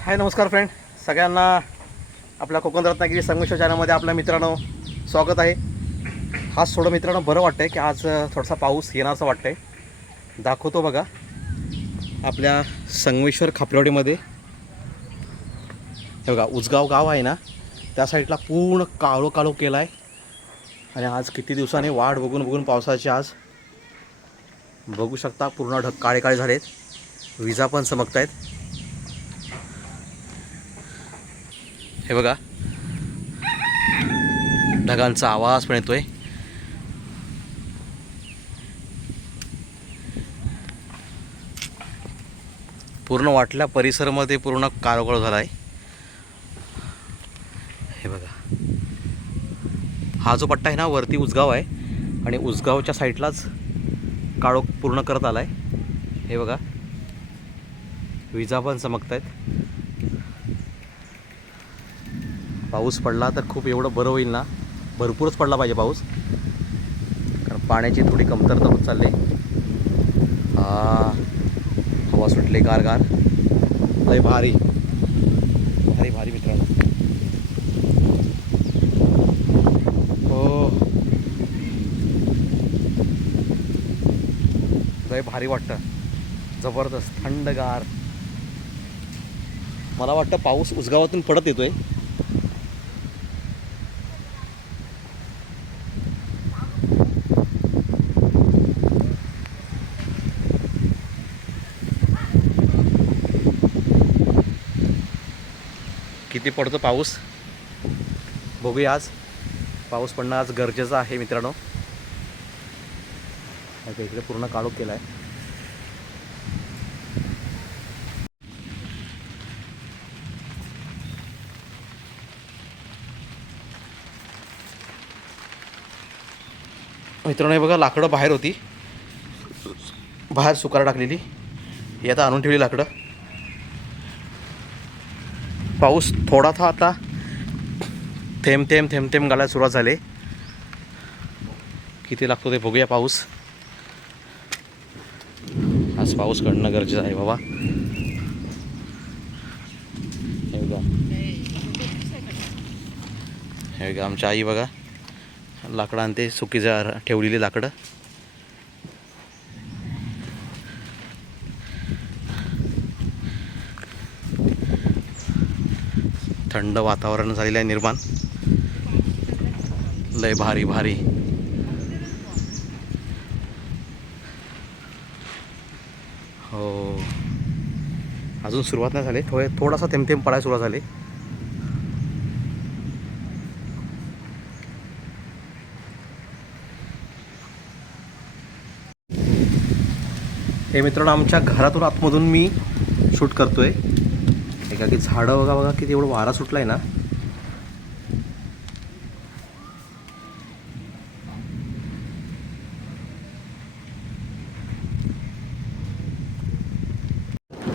हाय नमस्कार फ्रेंड. सगळ्यांना आपल्या कोकण रत्नागिरी संगमेश्वर चॅनलमध्ये आपल्या मित्रांनो स्वागत आहे. आज थोडं मित्रांनो बरं वाटतं आहे की आज थोडासा पाऊस येणार असं वाटतं आहे दाखवतो बघा आपल्या संगमेश्वर खापरवाडीमध्ये. हे बघा उजगाव गाव आहे ना त्या साईडला पूर्ण काळो काळो केला आहे आणि आज किती दिवसांनी वाढ बघून बघून पावसाची आज बघू शकता पूर्ण ढग काळे काळे झालेत. विजा पण चमकत आहेत हे बघा. ढगांचा आवाज पण येतोय. पूर्ण वाटल्या परिसरामध्ये पूर्ण काळोकाळ झाला आहे हे बघा. हा जो पट्टा आहे ना वरती उजगाव आहे. आणि उजगावच्या साईडलाच काळोख पूर्ण करत आला आहे हे बघा. विजा पण चमकत आहेत पाऊस पडला तर खूप एवढं बरं होईल ना? भरपूरच पडला पाहिजे पाऊस. कारण पाण्याची थोडी कमतरता होत चालली. हवा सुटली गार गार लय भारी. भारी भारी मित्रांनो. हो. लय भारी वाटतं. जबरदस्त थंडगार. मला वाटतं पाऊस उसगावातून पडत येतोय. किती पडतो पाऊस? बघूया आज. पाऊस पडणं आज गरजेचं आहे मित्रांनो. आता इकडे पूर्ण काळोख केला आहे मित्रांनो हे बघा लाकडं बाहेर होती. बाहेर सुकार टाकलेली. ही आता आणून ठेवली लाकडं. पाऊस थोडा था आता. थेंब थेंब थेंब थेंब घालायला सुरुवात झाली. किती लागतो ते बघूया पाऊस. आज पाऊस काढणं गरजेचं आहे बाबा. हे बघा. हे बघा आमच्या आई बघा. लाकडं आणते सुकी जा ठेवलेली लाकडं. थंड वातावरण झालेलं आहे निर्माण. लय भारी भारी. हो. अजून सुरुवात नाही झाली. थोडे थोडासा थेंब थेंब पडायला सुरुवात झाली. हे मित्रांनो आमच्या घरातून आतमधून मी शूट करतोय. एका की झाडं बघा बघा किती एवढं वारा सुटला आहे ना.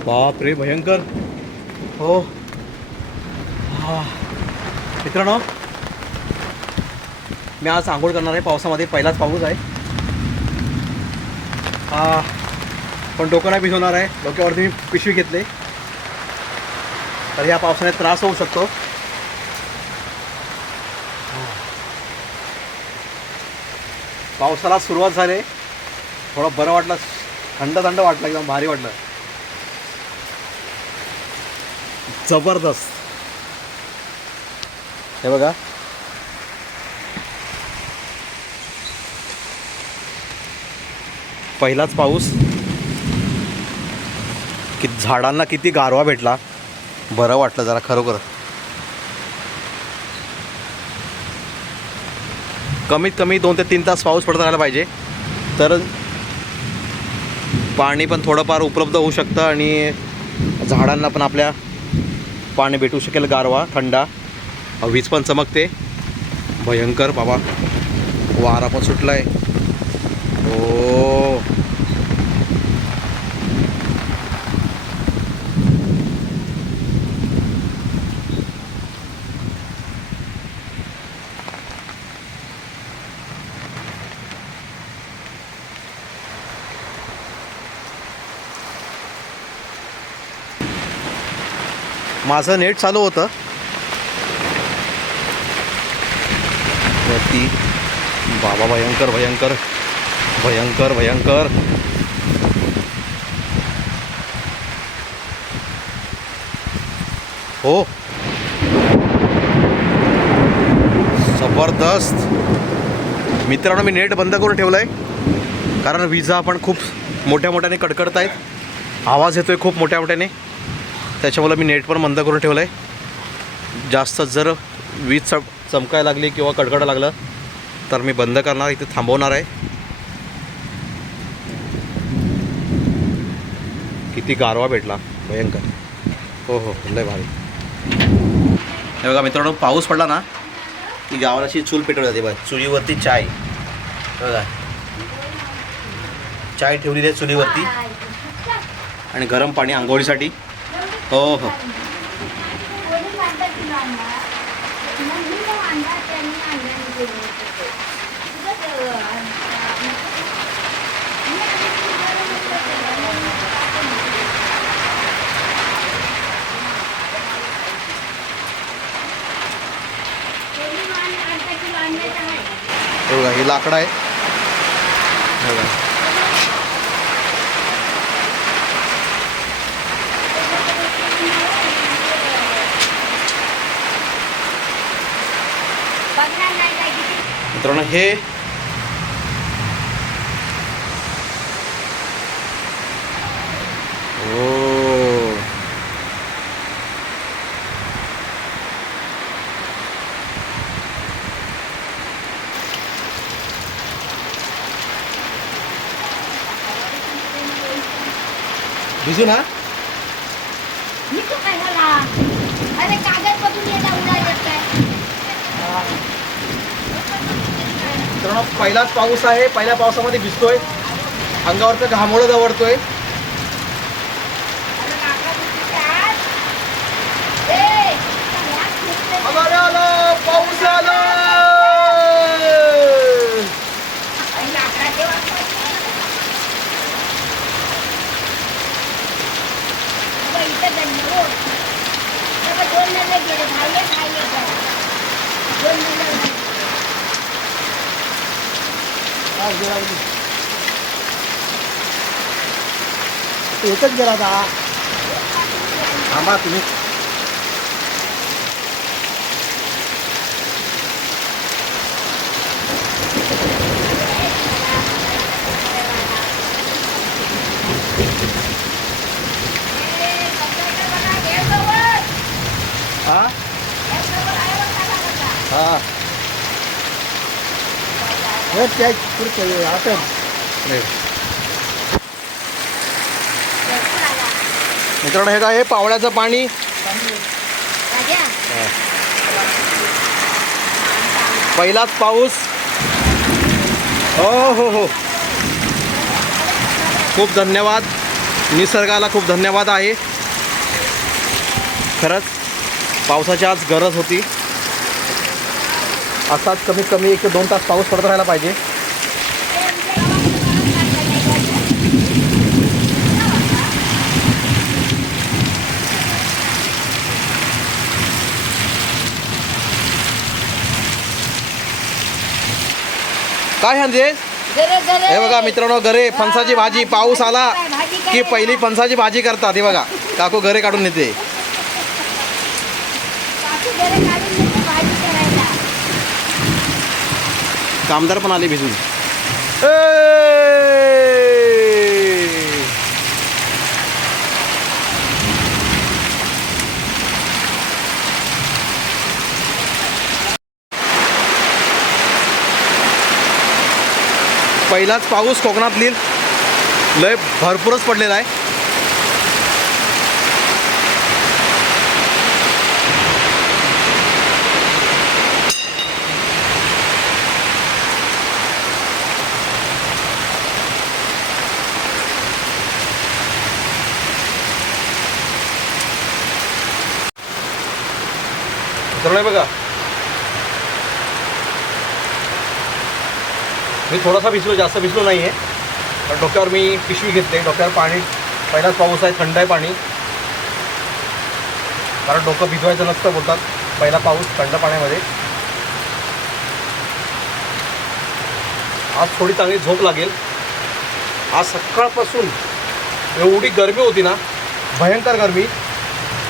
बाप रे भयंकर हो. मित्रांनो मी आज आंघोळ करणार आहे. पावसामध्ये पहिलाच पाऊस आहे. हा. पण डोकं नाही भिजवणार आहे. डोक्यावरती मी पिशवी घेतली. तर ह्या पावसाने त्रास होऊ शकतो. पावसाला सुरुवात झाली. थोडं बरं वाटलं. थंड थंड वाटलं एकदम भारी वाटलं. जबरदस्त. हे बघा. पहिलाच पाऊस. की झाडांना किती गारवा भेटला बरं वाटलं जरा खरोखर. कमीत कमी दोन ते तीन तास पाऊस पडत राहायला पाहिजे. तर पाणी पण थोडंफार उपलब्ध होऊ शकतं आणि झाडांना पण आपल्या पाणी भेटू शकेल गारवा थंडा. वीज पण चमकते. भयंकर बाबा वारा पण सुटला आहे हो माझं नेट चालू होतं. वरती बाबा भयंकर भयंकर भयंकर भयंकर. हो. जबरदस्त. मित्रांनो मी नेट बंद करून ठेवलं आहे कारण विजा पण खूप मोठ्या मोठ्याने कडकडत आहेत आवाज येतो आहे खूप मोठ्या मोठ्याने. त्याच्यामुळं मी नेट पण बंद करून ठेवलं आहे जास्त जर वीज चम चमकायला लागली किंवा कडकड लागलं तर मी बंद करणार इथे थांबवणार आहे. किती गारवा भेटला भयंकर. हो हो लय भारी. हे बघा मित्रांनो पाऊस पडला ना की गावाला अशी चूल पेटवली जाते बघा चुलीवरती चाय. बघा. चाय ठेवलेली आहे चुलीवरती. आणि गरम पाणी आंघोळीसाठी. हो हो हे बघा हे लाकडं आहे हे बघा मित्रांनो हे ओ. भिजू ना. अरे कागद येता कारण पहिलाच पाऊस आहे. पहिल्या पावसामध्ये भिजतोय. अंगावरचं घामोळं दवडतोय आलं, आलं, पाऊस आला दोन नल्ले गेले खायले खायले दोन नल्ले एकच गेला आता थांबा तुम्ही हा हा मित्रांनो हे काय आहे? पावळ्याचं पाणी? पहिलाच पाऊस. हो हो हो. खूप धन्यवाद. निसर्गाला खूप धन्यवाद आहे. खरंच पावसाची आज गरज होती. असाच कमीत कमी एक ते दोन तास पाऊस पडत राहायला पाहिजे. काय म्हणजे हे बघा मित्रांनो गरे फणसाची भाजी पाऊस आला की पहिली फणसाची भाजी करतात हे बघा. काकू घरे काढून नेते कामदार पण आले भिजून पहिलाच पाऊस कोकणातली. लय भरपूरच पडलेला आहे. आहे बघा. मी थोडासा भिजलो जास्त भिजलो नाही आहे पण डोक्यावर मी पिशवी घेतली. डोक्यावर पाणी पहिलाच पाऊस आहे थंड आहे पाणी. कारण डोकं भिजवायचं नसतं बोलतात. पहिला पाऊस थंड पाण्यामध्ये. आज थोडी चांगली झोप लागेल. आज सकाळपासून एवढी गरमी होती ना भयंकर गरमी.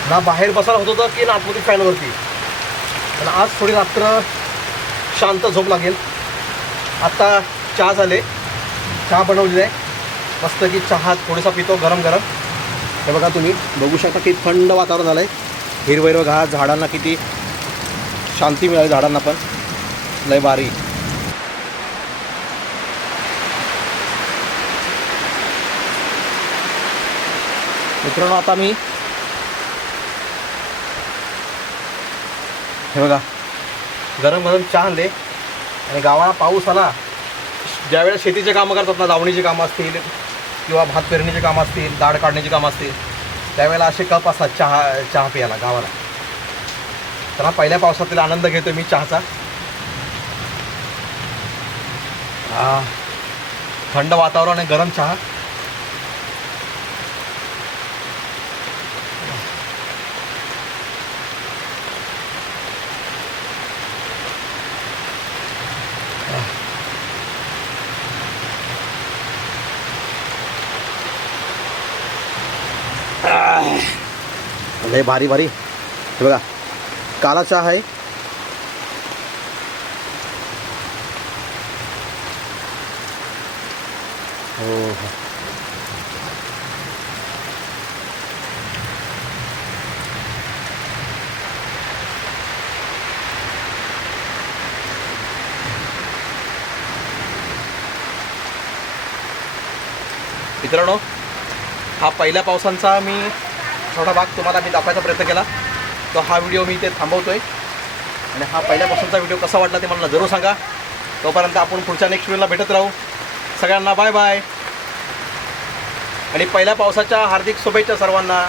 ना बाहेर बसायला होत होतं की ना आतमध्ये फॅनवरती. पण आज थोडी रात्र शांत झोप लागेल. आत्ता चहा झाले. चहा बनवलेली आहे. मस्त की चहा थोडासा पितो गरम गरम हे बघा तुम्ही बघू शकता की थंड वातावरण झालं आहे हिरवं हिरवं घास झाडांना किती शांती मिळाली झाडांना पण. लय भारी. मित्रांनो आता मी हे बघा गरम गरम चहा आणले. आणि गावाला पाऊस आला ज्यावेळेस शेतीचे कामं करतात ना लावणीची कामं असतील किंवा भात पेरणीचे कामं असतील दाढ काढण्याची कामं असतील त्यावेळेला असे कप असतात चहा चहा प्यायला गावाला. तर हा पहिल्या पावसातील आनंद घेतो मी चहाचा. थंड वातावरण आणि गरम चहा. लय भारी भारी. हे बघा. काला चहा आहे. हो हो मित्रांनो हा पहिल्या पावसांचा मी थोडा भाग तुम्हाला मी दाखवायचा प्रयत्न केला. तो हा व्हिडिओ मी इथे आहे आणि हा पहिल्यापासूनचा व्हिडिओ कसा वाटला ते मला जरूर सांगा. तोपर्यंत आपण पुढच्या नेक्स्ट व्हिडिओला भेटत राहू. सगळ्यांना बाय बाय आणि पहिल्या पावसाच्या हार्दिक शुभेच्छा सर्वांना.